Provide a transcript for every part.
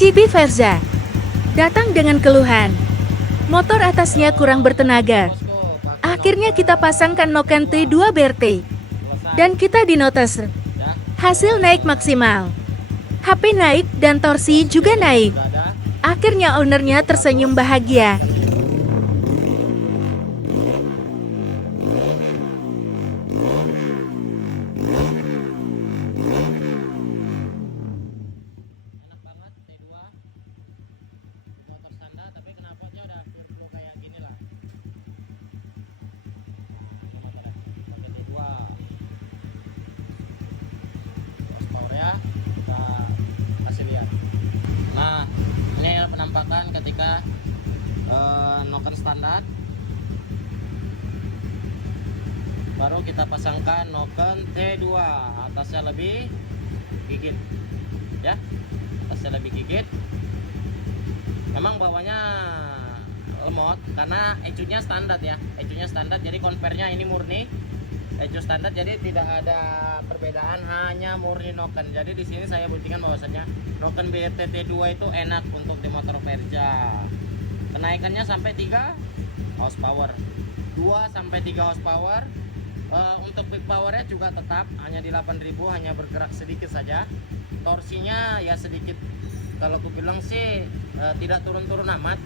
GB Verza datang dengan keluhan. Motor atasnya kurang bertenaga. Akhirnya kita pasangkan noken T2 BRT. Dan kita dinotes. Hasil naik maksimal. HP naik dan torsi juga naik. Akhirnya ownernya tersenyum bahagia. Nah, ini adalah penampakan ketika noken standar. Baru kita pasangkan noken T2, atasnya lebih gigit, ya, atasnya lebih gigit. Memang bawahnya lemot karena ecunya standar ya, ecunya standar. Jadi convernya ini murni ecu standar, jadi tidak ada perbedaan, hanya murni noken. Jadi di sini saya buktikan bahwasanya noken BRT T2 itu enak untuk di motor Verza. Kenaikannya sampai 3 horsepower, 2 sampai 3 horsepower. Untuk peak powernya juga tetap hanya di 8000, hanya bergerak sedikit saja. Torsinya ya sedikit, kalau aku bilang sih tidak turun-turun amat,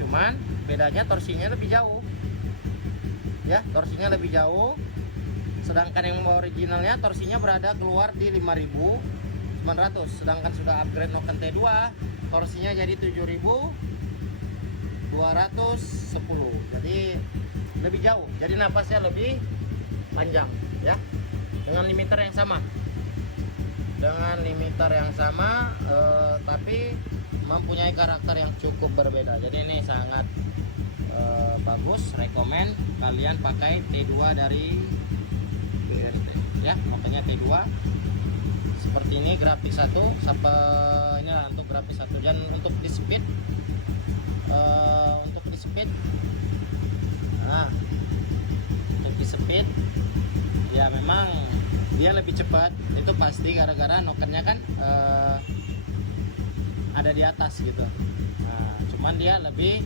cuman bedanya torsinya lebih jauh ya, torsinya lebih jauh. Sedangkan yang originalnya torsinya berada keluar di 5900, sedangkan sudah upgrade noken T2 torsinya jadi 7210, jadi lebih jauh, jadi napasnya lebih panjang ya, dengan limiter yang sama, tapi mempunyai karakter yang cukup berbeda. Jadi ini sangat bagus, rekomen kalian pakai T2 dari BRT ya. Makanya T2 seperti ini, grafik 1 sampai ini lah untuk grafik 1. Dan untuk di speed, nah untuk di speed ya memang dia lebih cepat, itu pasti gara-gara nokennya kan ada di atas gitu. Nah, cuman dia lebih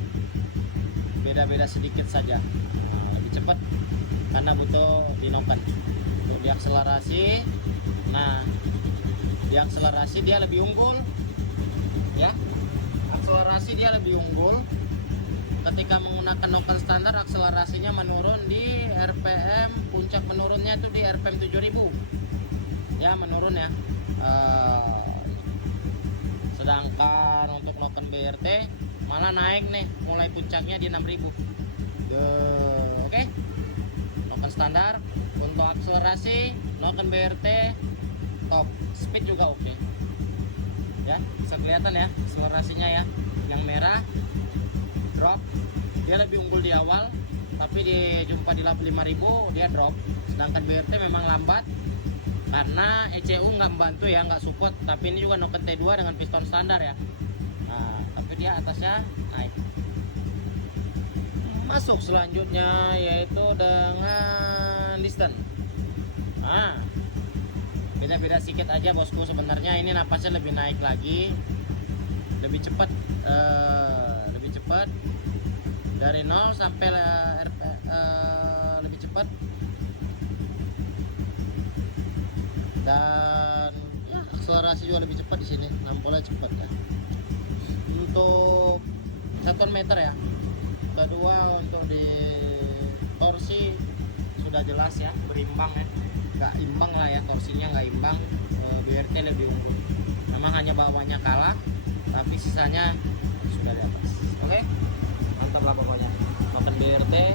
beda-beda sedikit saja, lebih cepat karena butuh di noken. Untuk di akselerasi, nah di akselerasi dia lebih unggul ya, akselerasi dia lebih unggul. Ketika menggunakan noken standar, akselerasinya menurun di RPM, puncak menurunnya itu di RPM 7000 ya, menurun ya. Sedangkan untuk noken BRT malah naik nih, mulai puncaknya di 6000. Oke. Noken standar. Untuk akselerasi noken BRT top, speed juga oke. Ya, bisa kelihatan ya akselerasinya ya. Yang merah drop, dia lebih unggul di awal, tapi di jumpa di 5000 dia drop. Sedangkan BRT memang lambat karena ECU nggak membantu ya, nggak support. Tapi ini juga noken T2 dengan piston standar ya. Nah, tapi dia atasnya naik. Masuk selanjutnya yaitu dengan distance. Nah, beda-beda sedikit aja bosku. Sebenarnya ini napasnya lebih naik lagi, lebih cepat, dari 0 sampai lebih cepat, dan ya, akselerasi juga lebih cepat di sini, nampolnya cepat ya. Untuk satuan meter ya. Kedua, untuk di torsi sudah jelas ya, berimbang ya, nggak imbang lah ya, torsinya nggak imbang. BRT lebih unggul, memang hanya bawahnya kalah, tapi sisanya sudah di atas. Oke, mantap lah pokoknya noken BRT